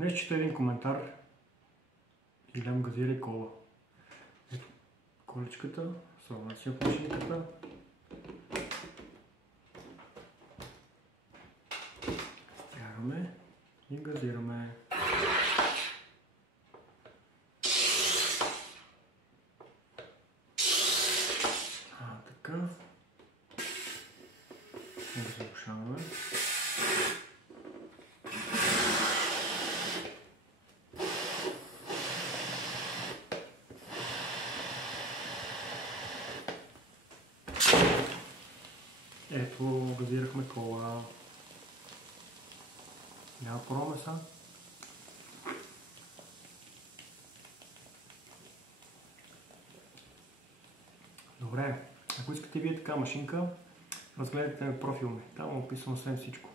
Днес чета един коментар и гледам газира и кола. Ето количката, слагаме си в машинката. Стягаме и газираме. Така. И да заглушаваме. Ето, газирахме кола. Няма пробваме са. Добре, ако искате вие така машинка, разгледайте профил ми. Там описвам съвсем всичко.